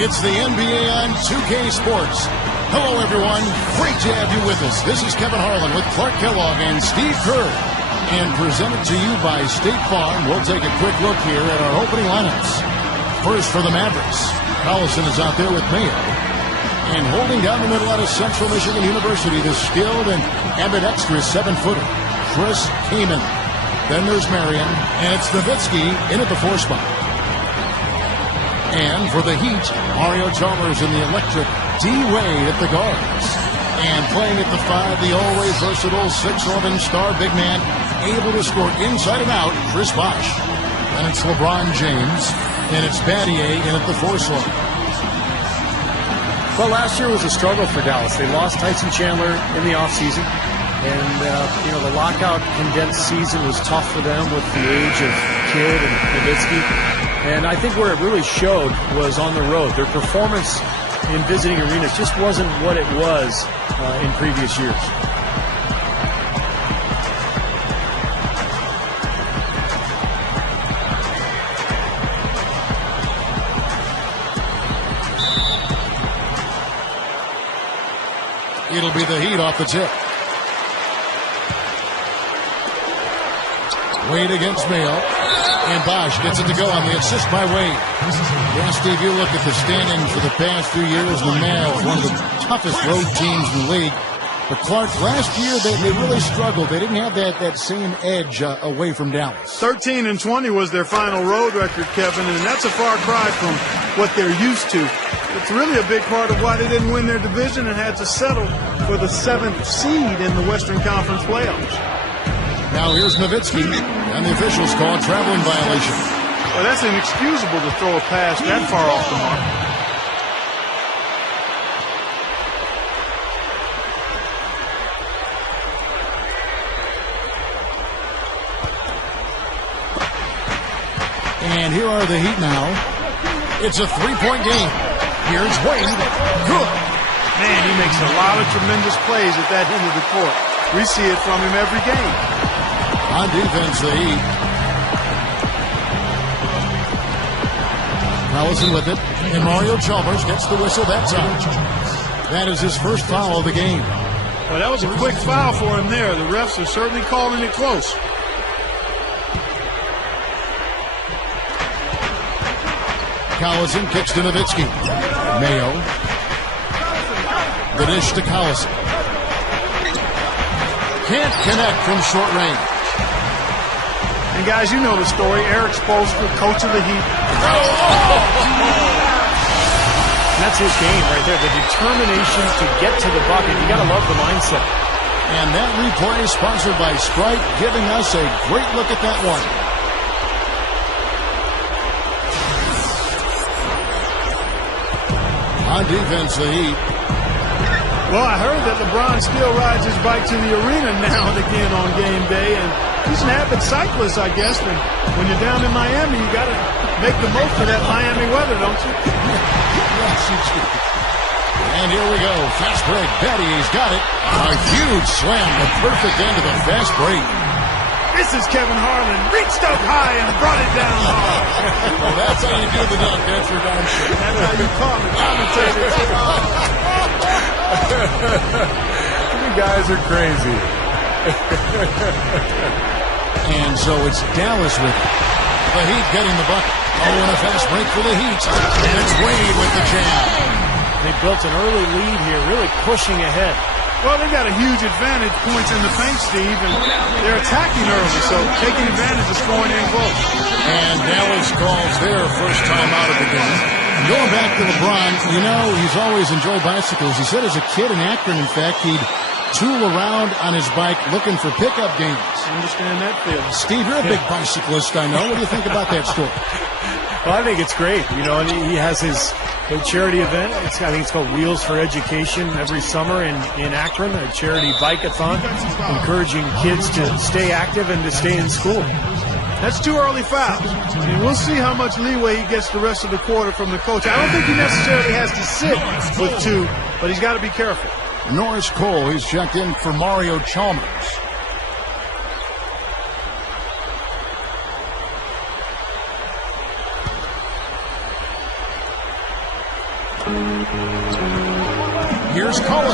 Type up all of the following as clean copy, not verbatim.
It's the NBA on 2K Sports. Hello, everyone. Great to have you with us. This is Kevin Harlan with Clark Kellogg and Steve Kerr. And presented to you by State Farm, we'll take a quick look here at our opening lineups. First for the Mavericks, Collison is out there with Mayo. And holding down the middle out of Central Michigan University, the skilled and ambidextrous 7-footer, Chris Kaman. Then there's Marion, and it's Nowitzki in at the 4 spot. And for the Heat, Mario Chalmers and the electric D. Wade at the guards. And playing at the 5, the always versatile 6'11" star big man, able to score inside and out, Chris Bosh. And it's LeBron James, and it's Battier in at the 4 slot. Well, last year was a struggle for Dallas. They lost Tyson Chandler in the offseason. And, the lockout condensed season was tough for them with the age of Kidd and Nowitzki. And I think where it really showed was on the road. Their performance in visiting arenas just wasn't what it was in previous years. It'll be the Heat off the tip. Wade against Mayo. And Bosh gets it to go on the assist by Wade. Yeah, Steve, you look at the standings for the past few years, the Mavs, one of the toughest road teams in the league. But Clark, last year they really struggled. They didn't have that same edge away from Dallas. 13-20 was their final road record, Kevin, and that's a far cry from what they're used to. It's really a big part of why they didn't win their division and had to settle for the 7th seed in the Western Conference playoffs. Now here's Nowitzki, and the officials call a traveling violation. Well, that's inexcusable to throw a pass that far off the mark. And here are the Heat now. It's a 3-point game. Here's Wade. Good. Man, he makes a lot of tremendous plays at that end of the court. We see it from him every game. On defense, the Heat. Collison with it. And Mario Chalmers gets the whistle that time. That is his first foul of the game. Well, that was a quick foul for him there. The refs are certainly calling it close. Collison kicks to Nowitzki. Mayo. The dish to Collison. Can't connect from short range. And guys, you know the story. Eric Spoelstra, coach of the Heat. That's his game right there. The determination to get to the bucket. You got to love the mindset. And that replay is sponsored by Sprite, giving us a great look at that one. On defense, the Heat. Well, I heard that LeBron still rides his bike to the arena now and again on game day, and he's an avid cyclist, I guess. And when you're down in Miami, you got to make the most of that Miami weather, don't you? Yes, you do. And here we go. Fast break. Battier's got it. A huge slam. The perfect end of the fast break. This is Kevin Harlan. Reached up high and brought it down hard. Well, that's how you do the dunk. That's for darn sure. That's how you call it, commentators. You guys are crazy. And so it's Dallas with it. The Heat getting the bucket. Oh, and a fast break for the Heat. And it's Wade with the jam. They built an early lead here, really pushing ahead. Well, they got a huge advantage, points in the paint, Steve, and they're attacking early, so taking advantage of scoring in close. And Dallas calls their first time out of the game. Going back to LeBron, he's always enjoyed bicycles. He said as a kid in Akron, in fact, he'd tool around on his bike looking for pickup games. I understand that feeling. Steve, you're a big bicyclist, I know. What do you think about that story? Well, I think it's great. And he has his charity event. I think it's called Wheels for Education every summer in Akron, a charity bike-a-thon, encouraging kids to stay active and to stay in school. That's 2 early fouls. I mean, we'll see how much leeway he gets the rest of the quarter from the coach. I don't think he necessarily has to sit with 2, but he's got to be careful. Norris Cole, he's checked in for Mario Chalmers.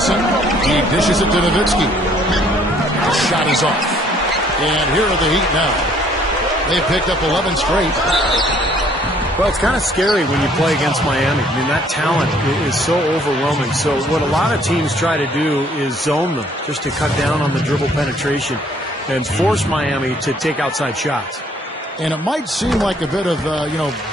Collison. He dishes it to Nowitzki. The shot is off. And here are the Heat now. They picked up 11 straight. Well, it's kind of scary when you play against Miami. I mean, that talent is so overwhelming. So what a lot of teams try to do is zone them just to cut down on the dribble penetration and force Miami to take outside shots. And it might seem like a bit of,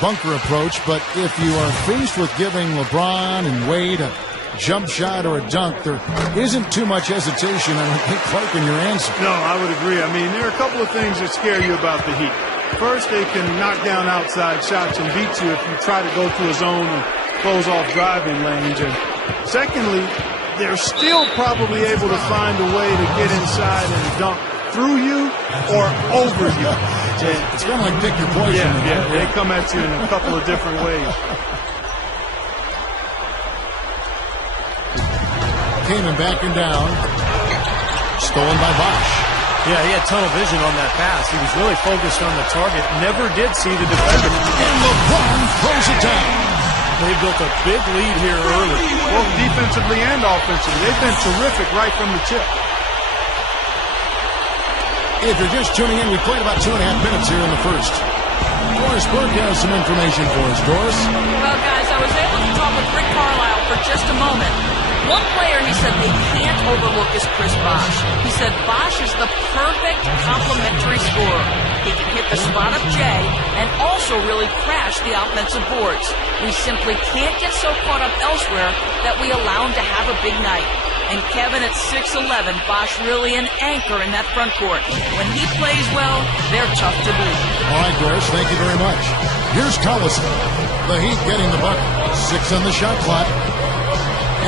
bunker approach, but if you are faced with giving LeBron and Wade a jump shot or a dunk, there isn't too much hesitation, I think, Clark, in your answer. No, I would agree. I mean, there are a couple of things that scare you about the Heat. First, they can knock down outside shots and beat you if you try to go to a zone and close off driving lanes. And secondly, they're still probably able to find a way to get inside and dunk through you or over you. It's kind of like pick your poison. Yeah, they come at you in a couple of different ways. Came backing down. Stolen by Bosch. Yeah, he had tunnel vision on that pass. He was really focused on the target. Never did see the defender. And LeBron throws it down. They built a big lead here early. Both defensively and offensively. They've been terrific right from the tip. If you're just tuning in, we played about 2.5 minutes here in the first. Doris Burke has some information for us. Doris? Well, guys, I was able to talk with Rick Carlisle for just a moment. One player he said they can't overlook is Chris Bosh. He said Bosh is the perfect complementary scorer. He can hit the spot up J and also really crash the offensive boards. We simply can't get so caught up elsewhere that we allow him to have a big night. And Kevin, at 6'11", Bosh really an anchor in that front court. When he plays well, they're tough to beat. All right, Doris, thank you very much. Here's Collison. The Heat getting the bucket. 6 on the shot clock.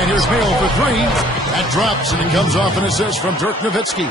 And here's Hale for 3. That drops, and it comes off an assist from Dirk Nowitzki.